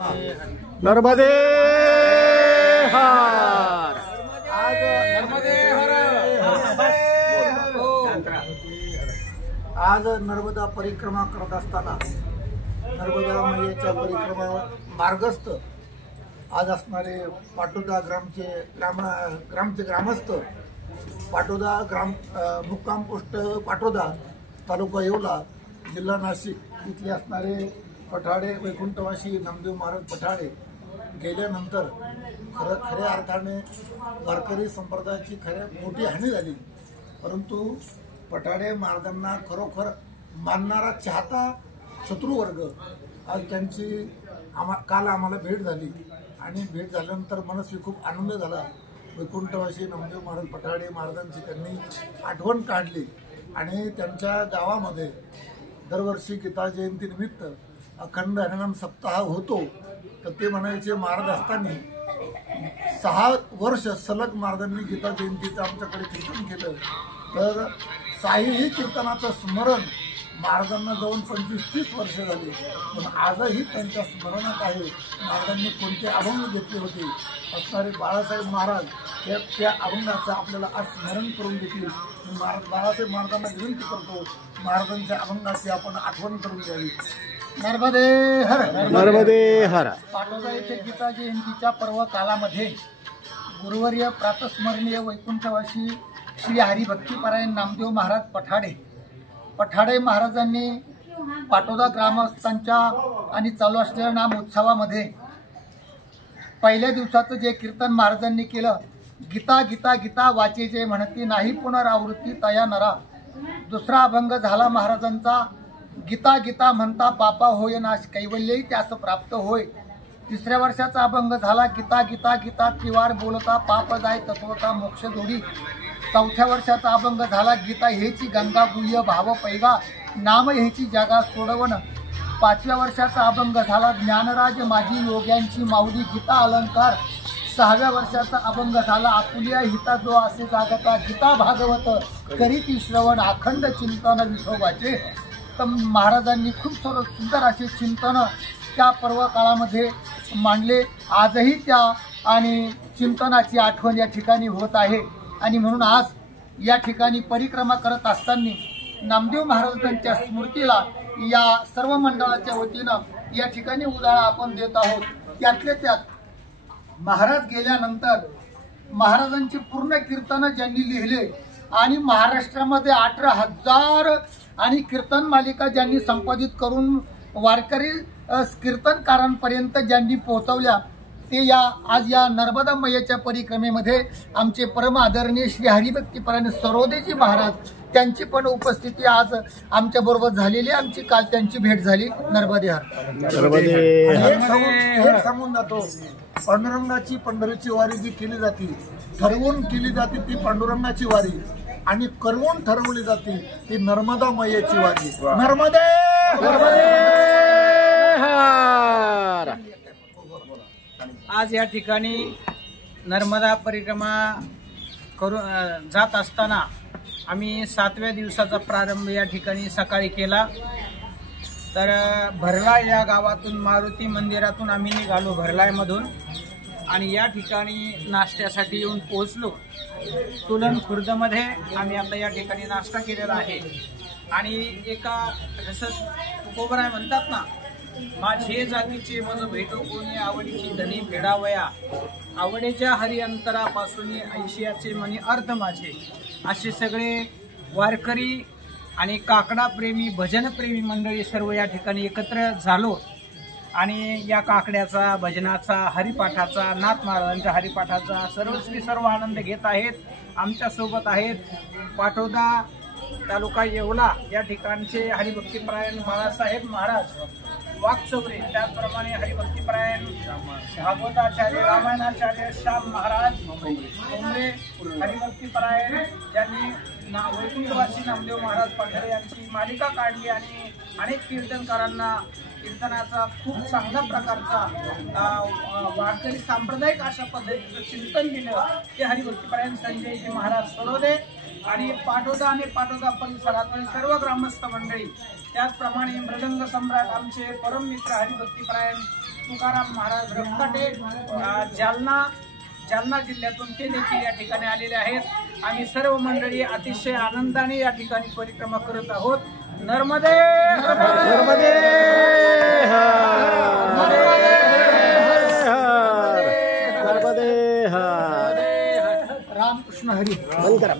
नर्मदे हर। आज नर्मदा परिक्रमा करत असताना नर्मदा मैयाच्या परिक्रमा मार्गस्थ आज असणारे पाटोदा ग्रामचे ग्रामस्थ पाटोदा मुक्काम पोस्ट पाटोदा तालुका येवला जिल्हा नाशिक इथले असणारे पठाडे वैकुंठवासी नामदेव महाराज पठाडे गेल्यानंतर खऱ्या अर्थाने वारकरी संप्रदायाची मोठी हानी झाली। परंतु पठाडे महाराजांना खरोखर मानणारा चाहता शत्रुवर्ग आज त्यांची काल आम्हाला भेट झाली आणि भेट झाल्यानंतर मनस्वी खूप आनंद झाला। वैकुंठवासी नामदेव महाराज पठाडे महाराजांची त्यांनी आठवण काढली आणि त्यांच्या गावामध्ये दरवर्षी गीता जयंतीनिमित्त अखंड हरिनाम सप्ताह होतो। तर ते म्हणायचे महाराज असताना 6 वर्ष सलग महाराजांनी गीता जयंतीचं आमच्याकडे कीर्तन केलं। तर साईही कीर्तनाचं स्मरण महाराजांना जाऊन 25-30 वर्ष झाली, पण आजही त्यांच्या स्मरणात आहे। महाराजांनी कोणते अभंग घेतले होते असणारे बाळासाहेब महाराज त्या अभंगाचं आपल्याला आज स्मरण करून देतील। बाळासाहेब महाराजांना विनंती करतो महाराजांच्या अभंगाची आपण आठवण करून द्यावी। नर्मदे हर। नर्मदे हर। पाटोदा येथे गीता जयंतीच्या पर्व कालामध्ये गुरुवर्य प्रातस्मरणीय वैकुंठवासी श्री हरिभक्तीपरायण नामदेव महाराज पठाडे महाराजांनी पाटोदा ग्रामस्थांच्या आणि चालू असलेल्या नाम उत्सवामध्ये पहिल्या दिवसाचं जे कीर्तन महाराजांनी केलं, गीता गीता गीता वाचेचे म्हणती नाही पुनरावृत्ती तया नरा। दुसरा अभंग झाला महाराजांचा गीता गीता म्हणता पापा होय नाश कैवल्यही त्यास प्राप्त होय। तिसऱ्या वर्षाचा अभंग झाला गीता गीता गीता त्रिवार बोलता पाप जाय तत्वता मोक्ष जोडी। चौथ्या वर्षाचा अभंग झाला गीता हेची गंगा गुह्य भाव पैगा नाम हेची जागा सोडवण। 5व्या वर्षाचा अभंग झाला ज्ञानराज माझी योग्यांची माऊली गीता अलंकार। 6व्या वर्षाचा अभंग झाला आपुलिया हिता जो असे जागता गीता भागवत करीती श्रवण अखंड चिंतन विठोबाचे। तर महाराजांनी खूप सुंदर असे चिंतन त्या पर्व काळामध्ये मांडले। आजही त्या आणि चिंतनाची आठवण या ठिकाणी होत आहे आणि म्हणून आज या ठिकाणी परिक्रमा करत असताना नामदेव महाराजांच्या स्मृतीला या सर्व मंडळाच्या वतीनं या ठिकाणी उजाळा आपण देत आहोत। त्यातले त्यात महाराज गेल्यानंतर महाराजांची पूर्ण कीर्तन ज्यांनी लिहिले आणि महाराष्ट्रामध्ये 18,000 आणि कीर्तन मालिका ज्यांनी संपादित करून वारकरी कीर्तनकारांपर्यंत ज्यांनी पोहोचवल्या ते आज या नर्मदा मैयाच्या परिक्रमेमध्ये आमचे परम आदरणीय श्री हरिभक्तीपरायण सरोदेजी महाराज त्यांची पण उपस्थिती आज आमच्या बरोबर झालेली। आमची काल त्यांची भेट झाली। नर्मदे हर। एक सांगून जातो, पांडुरंगाची पंढरीची वारी जी केली जाते ठरवून केली जाते ती पांडुरंगाची वारी आणि करवून ठरवली जाते ती नर्मदा मैयाची वारी। नर्मदे हर। आज या ठिकाणी नर्मदा परिक्रमा करून जात असताना आम्ही 7व्या दिवसाचा प्रारंभ या ठिकाणी सकाळी केला। तर भरलाय या गावातून मारुती मंदिरातून आम्ही निघालो भरलायमधून आणि या ठिकाणी नाश्त्यासाठी येऊन पोहोचलो। तुलन खुर्दमध्ये आम्ही आता या ठिकाणी नाश्ता केलेला आहे आणि एका जसं तुकोबराय म्हणतात ना, माझे जातीचे मज भेटो कोणी आवडीची धनी फेडावया आवडीच्या हरी अंतरापासून ऐशियाचे मनी अर्थ माझे। असे सगळे वारकरी आणि काकडा प्रेमी भजन प्रेमी मंडळी सर्व या ठिकाणी एकत्र झालो आणि या काकड्याचा भजनाचा हरिपाठाचा नाथ महाराजांच्या हरिपाठाचा सर्व आनंद घेत आहेत। आमच्यासोबत आहेत पाटोदा तालुका येवला या ठिकाणचे हरिभक्तीपरायण बाळासाहेब महाराज वाकचौरे, त्याचप्रमाणे हरिभक्तीपरायण भागवताचार्य रामायणाचार्य श्याम महाराज कोंबरे, हरिभक्तीपरायण ज्यांनी वैकुंठवासी नामदेव महाराज पठाडे यांची मालिका काढली आणि अनेक कीर्तनकारांना कीर्तनाचा खूप चांगल्या प्रकारचा वारकरी सांप्रदायिक अशा पद्धतीचं चिंतन केलं ते हरिभक्तीपरायण संजयजी महाराज सरोदे आणि पाटोदा आणि पाटोदा परिसरातील सर्व ग्रामस्थ मंडळी, त्याचप्रमाणे मृदंग सम्राट आमचे परम मित्र हरिभक्तीपरायण तुकाराम महाराज रक्ताटे जालना जिल्ह्यातून ते देखील या ठिकाणी आलेले आहेत। आम्ही सर्व मंडळी अतिशय आनंदाने या ठिकाणी परिक्रमा करत आहोत। नर्मदे नर्मदे नर्मदे रामकृष्ण हरी। बंद करा